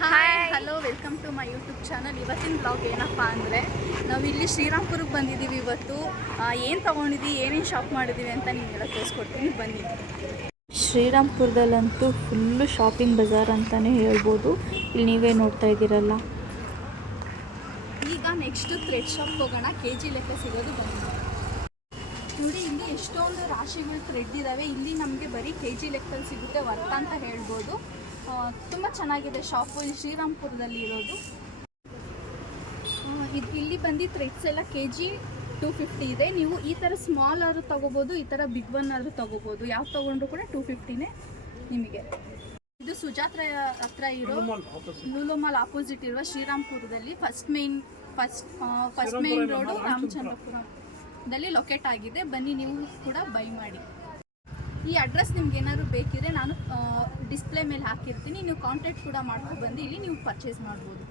Hi hello welcome to my YouTube channel. ಇವತ್ತಿನ blog ಏನಪ್ಪ ಅಂದರೆ ನಾವಿಲ್ಲಿ ಶ್ರೀರಾಮ್ಪುರಕ್ಕೆ ಬಂದಿದ್ದೀವಿ. ಇವತ್ತು ಏನು ತೊಗೊಂಡಿದ್ದೀವಿ, ಏನೇನು ಶಾಪ್ ಮಾಡಿದ್ದೀವಿ ಅಂತ ನಿಮಗೆಲ್ಲ ತೋರಿಸ್ಕೊಡ್ತೀನಿ, ಬನ್ನಿ. ಶ್ರೀರಾಮ್ಪುರದಲ್ಲಂತೂ ಫುಲ್ಲು ಶಾಪಿಂಗ್ ಬಜಾರ್ ಅಂತಲೇ ಹೇಳ್ಬೋದು. ಇಲ್ಲಿ ನೀವೇ ನೋಡ್ತಾ ಇದ್ದೀರಲ್ಲ. ಈಗ ನೆಕ್ಸ್ಟು ಥ್ರೆಡ್ ಶಾಪ್ ಹೋಗೋಣ. KG ಲೆಕ್ಕ ಸಿಗೋದು ಬನ್ನಿ. ನೋಡಿ, ಇಲ್ಲಿ ಎಷ್ಟೊಂದು ರಾಶಿಗಳು ಥ್ರೆಡ್ ಇದ್ದಾವೆ. ಇಲ್ಲಿ ನಮಗೆ ಬರೀ KG ಲೆಕ್ಕದಲ್ಲಿ ಸಿಗುತ್ತೆ, ವರ್ತ ಅಂತ ಹೇಳ್ಬೋದು. ತುಂಬ ಚೆನ್ನಾಗಿದೆ ಶಾಪು, ಇಲ್ಲಿ ಶ್ರೀರಾಮ್ಪುರದಲ್ಲಿ ಇರೋದು. ಇಲ್ಲಿ ಬಂದು ಥ್ರೆಡ್ಸ್ ಎಲ್ಲ KG 250 ಇದೆ. ನೀವು ಈ ಥರ ಸ್ಮಾಲ್ ಆದ್ರೂ ತೊಗೋಬೋದು, ಈ ಥರ ಬಿಗ್ ಒನ್ ಆದರೂ ತೊಗೋಬೋದು. ಯಾವ ತೊಗೊಂಡ್ರು ಕೂಡ 250ನೇ ನಿಮಗೆ. ಇದು ಸುಜಾತ್ರ ಹತ್ರ ಇರೋ ಲೂಲು ಮಾಲ್ ಆಪೋಸಿಟ್ ಇರುವ ಶ್ರೀರಾಮ್ಪುರದಲ್ಲಿ ಫಸ್ಟ್ ಮೇನ್ ರೋಡು ರಾಮಚಂದ್ರಪುರದಲ್ಲಿ ಲೊಕೇಟ್ ಆಗಿದೆ. ಬನ್ನಿ, ನೀವು ಕೂಡ ಬೈ ಮಾಡಿ. ಈ ಅಡ್ರೆಸ್ ನಿಮ್ಗೆ ಏನಾದ್ರು ಬೇಕಿದ್ರೆ ನಾನು ಡಿಸ್ಪ್ಲೇ ಮೇಲೆ ಹಾಕಿರ್ತೀನಿ. ನೀವು ಕಾಂಟ್ಯಾಕ್ಟ್ ಕೂಡ ಮಾಡ್ಕೊಂಡು ಬಂದು ಇಲ್ಲಿ ನೀವು ಪರ್ಚೇಸ್ ಮಾಡ್ಬೋದು.